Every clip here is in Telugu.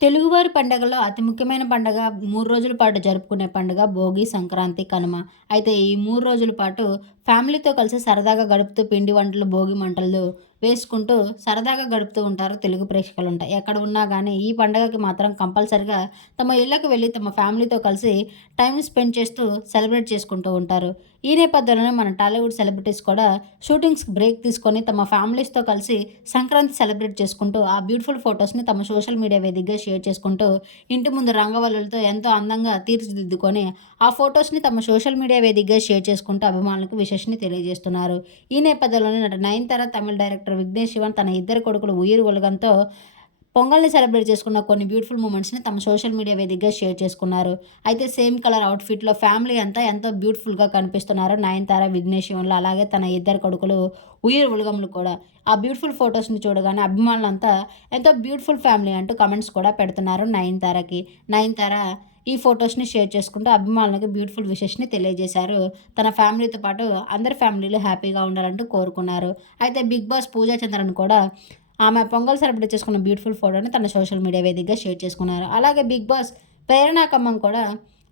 తెలుగువారి పండుగలో అతి ముఖ్యమైన పండగ మూడు రోజుల పాటు జరుపుకునే పండుగ భోగి సంక్రాంతి కనుమ. అయితే ఈ మూడు రోజుల పాటు ఫ్యామిలీతో కలిసి సరదాగా గడుపుతూ పిండి వంటలు భోగి మంటలు వేసుకుంటూ సరదాగా గడుపుతూ ఉంటారు తెలుగు ప్రేక్షకులు ఉంటాయి ఎక్కడ ఉన్నా కానీ ఈ పండగకి మాత్రం కంపల్సరిగా తమ ఇళ్ళకి వెళ్ళి తమ ఫ్యామిలీతో కలిసి టైం స్పెండ్ చేస్తూ సెలబ్రేట్ చేసుకుంటూ ఉంటారు. ఈ నేపథ్యంలోనే మన టాలీవుడ్ సెలబ్రిటీస్ కూడా షూటింగ్స్ బ్రేక్ తీసుకొని తమ ఫ్యామిలీస్తో కలిసి సంక్రాంతి సెలబ్రేట్ చేసుకుంటూ ఆ బ్యూటిఫుల్ ఫొటోస్ని తమ సోషల్ మీడియా వేదికగా షేర్ చేసుకుంటూ ఇంటి ముందు రంగవల్లులతో ఎంతో అందంగా తీర్చిదిద్దుకొని ఆ ఫొటోస్ని తమ సోషల్ మీడియా వేదికగా షేర్ చేసుకుంటూ అభిమానులకు విశేషని తెలియజేస్తున్నారు. ఈ నేపథ్యంలోనే నట నయనతార తమిళ డైరెక్టర్ విఘ్నేష్ శివన్ తన ఇద్దరు కొడుకులు ఉయిరు ఒలగంతో పొంగల్ని సెలబ్రేట్ చేసుకున్న కొన్ని బ్యూటిఫుల్ మూమెంట్స్ని తమ సోషల్ మీడియా వేదికగా షేర్ చేసుకున్నారు. అయితే సేమ్ కలర్ అవుట్ఫిట్లో ఫ్యామిలీ అంతా ఎంతో బ్యూటిఫుల్గా కనిపిస్తున్నారు. నయనతార విఘ్నేష్ శివన్లు అలాగే తన ఇద్దరు కొడుకులు ఉయిర్ ఉలగములు కూడా. ఆ బ్యూటిఫుల్ ఫొటోస్ని చూడగానే అభిమానులంతా ఎంతో బ్యూటిఫుల్ ఫ్యామిలీ అంటూ కమెంట్స్ కూడా పెడుతున్నారు నయనతారకి. నయనతార ఈ ఫొటోస్ని షేర్ చేసుకుంటూ అభిమానులకు బ్యూటిఫుల్ విషెస్ని తెలియజేశారు. తన ఫ్యామిలీతో పాటు అందరి ఫ్యామిలీలు హ్యాపీగా ఉండాలంటూ కోరుకున్నారు. అయితే బిగ్ బాస్ పూజా చంద్రన్ కూడా ఆమె పొంగల్ సెలబ్రేట్ చేసుకున్న బ్యూటిఫుల్ ఫోటోని తన సోషల్ మీడియా వేదికగా షేర్ చేసుకున్నారు. అలాగే బిగ్ బాస్ ప్రేరణా కమ్మం కూడా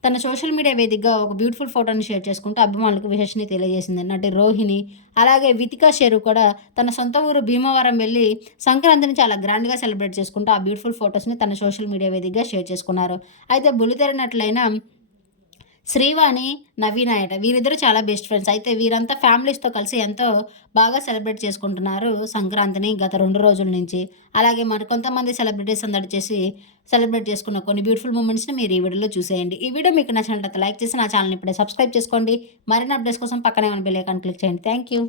తన సోషల్ మీడియా వేదికగా ఒక బ్యూటిఫుల్ ఫోటోని షేర్ చేసుకుంటూ అభిమానులకు విశేషని తెలియజేసింది. నటి రోహిణి అలాగే వితికా షేరు కూడా తన సొంత ఊరు భీమవరం వెళ్ళి సంక్రాంతిని చాలా గ్రాండ్గా సెలబ్రేట్ చేసుకుంటూ ఆ బ్యూటిఫుల్ ఫొటోస్ని తన సోషల్ మీడియా వేదికగా షేర్ చేసుకున్నారు. అయితే బులితెరినట్లయినా శ్రీవాణి నవీనాయట వీరిద్దరు చాలా బెస్ట్ ఫ్రెండ్స్ అయితే వీరంతా ఫ్యామిలీస్తో కలిసి ఎంతో బాగా సెలబ్రేట్ చేసుకుంటున్నారు సంక్రాంతిని గత రెండు రోజుల నుంచి. అలాగే మరి కొంతమంది సెలబ్రిటీస్ అందరి చేసి సెలబ్రేట్ చేసుకున్న కొన్ని బ్యూటిఫుల్ మూమెంట్స్ని మీరు ఈ వీడియోలో చూసేయండి. ఈ వీడియో మీకు నచ్చినట్లయితే లైక్ చేసి నా ఛానల్ ఇప్పుడే సబ్స్క్రైబ్ చేసుకోండి. మరిన్ని అప్డేట్స్ కోసం పక్కనే ఉన్న బెల్ ఐకాన్ క్లిక్ చేయండి. Thank you